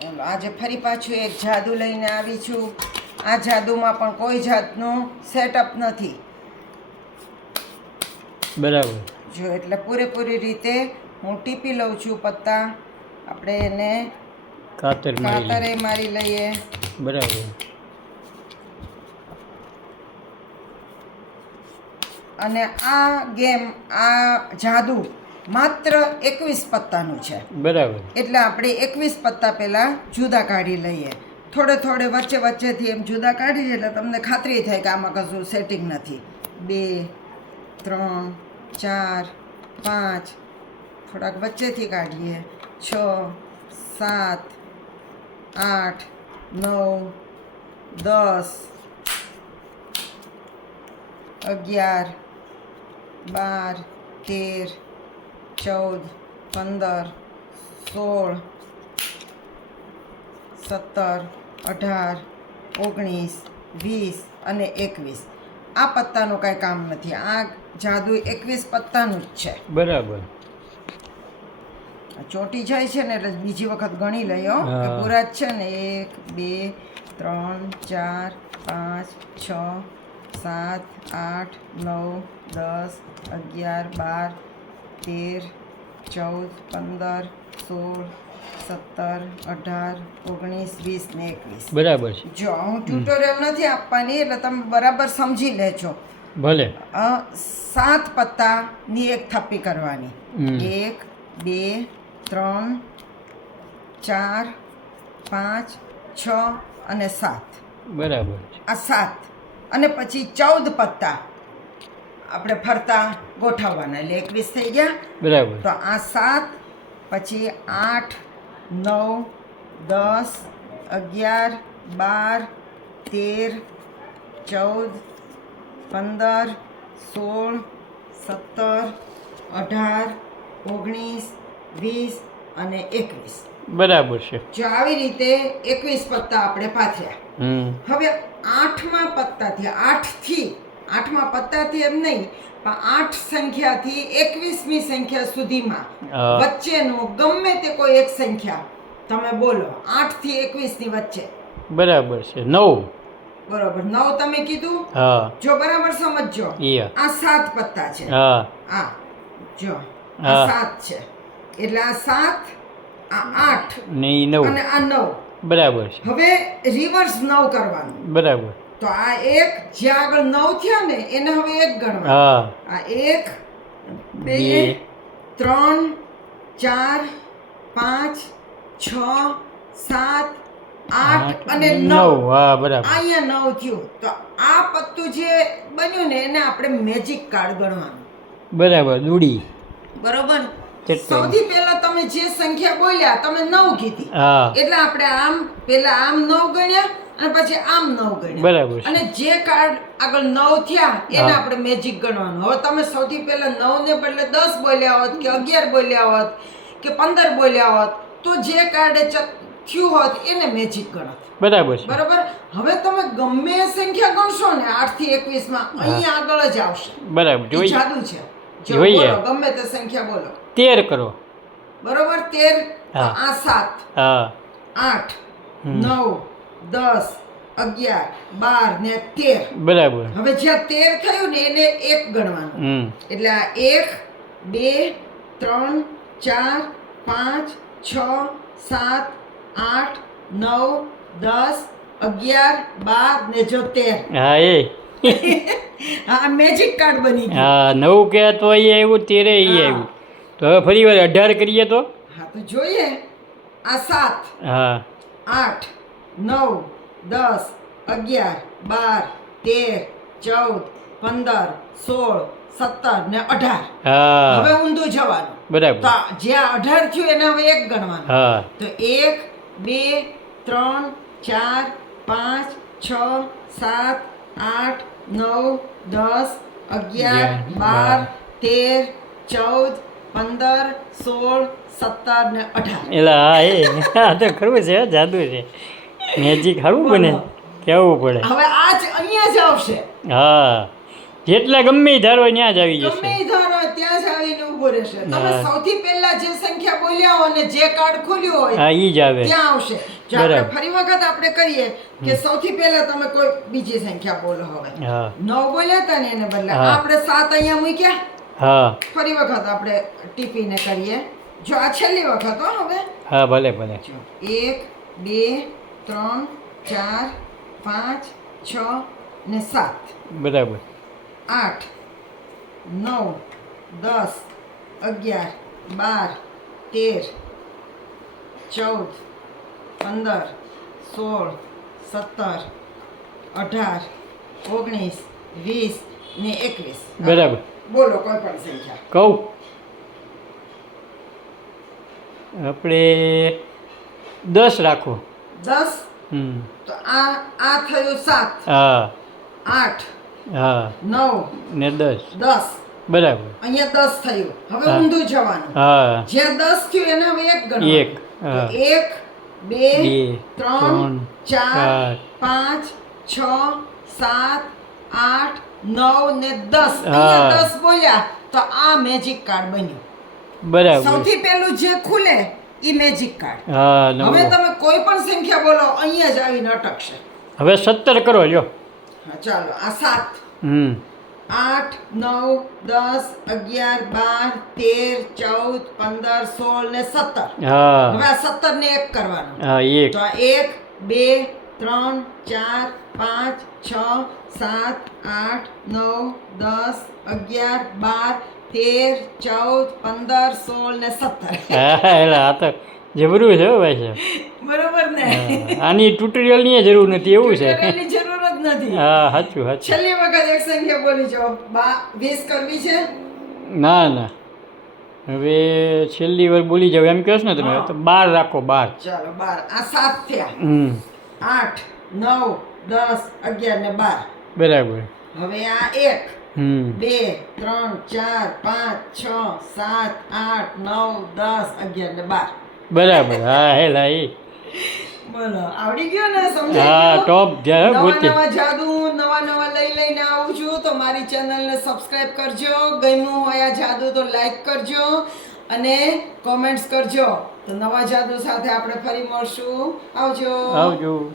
ચાલો આજે ફરી પાછું એક જાદુ લઈને આવી છું. આ જાદુમાં પણ કોઈ જાતનું સેટઅપ નથી. બરાબર. જો એટલે પૂરેપૂરી રીતે હું ટીપી લઉં છું પત્તા. આપણે એને કાતરે મારી લઈએ. બરાબર. અને આ ગેમ, આ જાદુ માત્ર 21 પત્તાનું છે. બરાબર. એટલે આપણે 21 પત્તા પહેલાં જુદા કાઢી લઈએ. થોડે વચ્ચેથી એમ જુદા કાઢીએ એટલે તમને ખાતરી થાય કે આમાં કશું સેટિંગ નથી. 2 3 4 5 થોડાક વચ્ચેથી કાઢીએ. 6 7 8 9 10 11 12 13 14 15 16 17 18 19 20 અને 21. આ પત્તાનું કાંઈ કામ નથી. આ જાદુ 21 પત્તાનું જ છે. બરાબર. ચોટી જાય છે ને એટલે બીજી વખત ગણી લઈએ કે પૂરા જ છે ને. 1 2 3 4 5 6 7 8 9 10 11 12 13 14 15 16 17 18 19 20 ને 21. બરાબર છે. જો હું ટ્યુટોરિયલ નથી આપવાની એટલે તમે બરાબર સમજી લેજો. ભલે. 7 પત્તાની એક થપ્પી કરવાની. 1 2 3 4 5 6 અને 7. બરાબર. આ 7 અને પછી 14 પત્તા આપણે ફરતા ગોઠવવાના એટલે 21 થઈ ગયા. બરાબર. તો આ 7 પછી 8 9 10 11 12 13 14 15 16 17 18 19 20 અને 21. બરાબર છે. જો આવી રીતે 21 પત્તા આપણે પાથર્યા. હવે 8મા પત્તાથી એમ નહીં પણ 8 સંખ્યાથી 21મી સંખ્યા સુધીમાં વચ્ચેનું ગમે તે કોઈ એક સંખ્યા તમે બોલો. 8 થી 21 ની વચ્ચે. બરાબર છે. 9. બરોબર. 9 તમે કીધું. જો બરાબર સમજજો. આ 7 પત્તા છે. આ જો આ 7 છે એટલે આ 7 આ 8 અને આ 9. બરાબર છે. હવે રિવર્સ 9 કરવાનું. બરાબર. તો આ એક જે આગળ 9 થયા ને એને હવે એક ગણવાનું. આ 1 2 3 4 5 6 7 8 અને 9. બરાબર. અહીંયા 9 થયું. તો આ પત્તું જે બન્યું ને એને આપણે મેજિક કાર્ડ ગણવાનું. બરાબર. દૂડી. બરોબર. સૌથી પહેલા તમે જે સંખ્યા બોલ્યા તમે 9 કીધી એટલે આપણે આમ પહેલા આમ 9 ગણ્યા અને પછી આમ 9 ગણ્યા. બરાબર. અને જે કાર્ડ આગળ 9 થયા એને આપણે મેજિક ગણવાનું. હવે તમે સૌથી પહેલા 9 ને બદલે 10 બોલ્યા હોત કે 11 બોલ્યા હોત કે 15 બોલ્યા હોત તો જે કાર્ડે થયું હોત એને મેજિક ગણત. બરાબર. બરાબર. હવે તમે ગમે એ સંખ્યા ગણશો ને 8 થી 21 માં અહીંયા આગળ જ આવશે. બરાબર. જોઈ જાદુ છે. જો બોલો ગમે તે સંખ્યા બોલો. 13 કરો. બરોબર. 13. આ 7 8 9 10 11 12 ને 13. બરાબર. હવે જ્યાં 13 થયું ને એને એક ગણવાનું. એટલે આ 1 2 3 4 5 6 7 8 9 10 11 12 ને જો 13. હા મેજિક કાર્ડ બની ગયું. 9 કે તો અહીંયા આવ્યું 13 અહીંયા આવ્યું. તો હવે ફરી વાર 18 કરીએ તો. તો જોઈએ. આ 7 8 9 10 11 12 13 14 15 16 17 ને 18. હવે ઊંધું જવાનું. બરાબર. તો જ્યાં 18 થયું એને હવે એક ગણવાનું. તો 1 2 3 4 5 6 7 8 9 10 11 12 13 14 15 16 17 ને 18. એલા તો ખરું છે. જાદુ છે. મેજિક સારું બને કેવું પડે. હવે આ જ અહીંયા જ આવશે. જેટલા ગમે ઈ ધારો ત્યાં જ આવી જશે ગમે ઈ ધારો ત્યાં જ આવીને ઊભો રહેશે. તમે હા. સૌથી પહેલા જે સંખ્યા બોલ્યા હોય ને જે કાર્ડ ખોલ્યું હોય હા ઈ જ આવે ત્યાં આવશે. જો આપણે બરાબર. ફરી વખત આપણે કરીએ કે સૌથી પહેલા તમે કોઈ બીજી સંખ્યા બોલો. હવે હા 9 બોલ્યા હતા ને એને બદલે હા. આપણે 7 અહીંયા મૂક્યા. હા ફરી વખત આપણે ટીપીને કરીએ. જો આ છેલ્લી વખત હો હવે. હા ભલે ભલે જો 1 2 3 4 5 6 ને 7 બરાબર 8 9 10 11 12 13 14 15 16 17 18 19 20 ને 21. બરાબર બોલો કોઈ પણ સંખ્યા. કહું આપણે 10 રાખો 10 તો આ થયું 7 હા 8 હા 9 ને 10 10 બરાબર અહીંયા 10 થયું. હવે હા. ઊંધું જવાનું. હા જ્યાં 10 થયું એને હવે 1 ગણવાનું. એક, હા. 1 2 બે, 3 4 ચાર, 5 6 7 8 9 ને 10. હા. અહીંયા 10 બોલ્યા તો આ મેજિક કાર્ડ બન્યું. બરાબર સૌથી પહેલું જે ખુલે ઈ મેજિક કાર્ડ. હા હવે નવો તમે કોઈ પણ સંખ્યા બોલો અહીંયા જ આવીને અટકશે. હવે 17 કરો જો હા ચાલો આ 7 હમ 8 9 10 11 12 13 14 15 16 ને 17. હા હવે આ 17 ને 1 કરવાનું. હા એક તો આ 1 2 3 4 5 6 7 8 9 10 11 12 13 14 15 16 ને 17. હા એટલે આ તો જબરું છે હો ભાઈ સાહેબ બરોબર ને? હા, આની ટ્યુટોરિયલની જરૂર નથી એવું છે ટ્યુટોરિયલની જરૂર જ નથી. હા સાચું સાચું છેલ્લી વખત એક સંખ્યા બોલી જાઓ. 20 કરવી છે. ના ના હવે છેલ્લી વાર બોલી જાવ એમ કહો છો ને તમે હા. તો 12 રાખો 12 ચાલો 12 આ 7 થયા. હમ 8 9 10 11 ને 12. બરાબર હવે આ 1 હમ 2 3 4 5 6 7 8 9 10 11 ને 12. બરાબર હા હેલા એ બોલો આવડી ગયો ને? હા સમજાઈ ગયું? ટોપ જાય નવા ગોતી નવા જાદુ નવા લઈને આવું છું તો મારી ચેનલને સબસ્ક્રાઇબ કરજો. ગમ્યું હોય આ જાદુ તો લાઈક કરજો અને કોમેન્ટ્સ કરજો. તો નવા જાદુ સાથે આપણે ફરી મળશું. આવજો. આવજો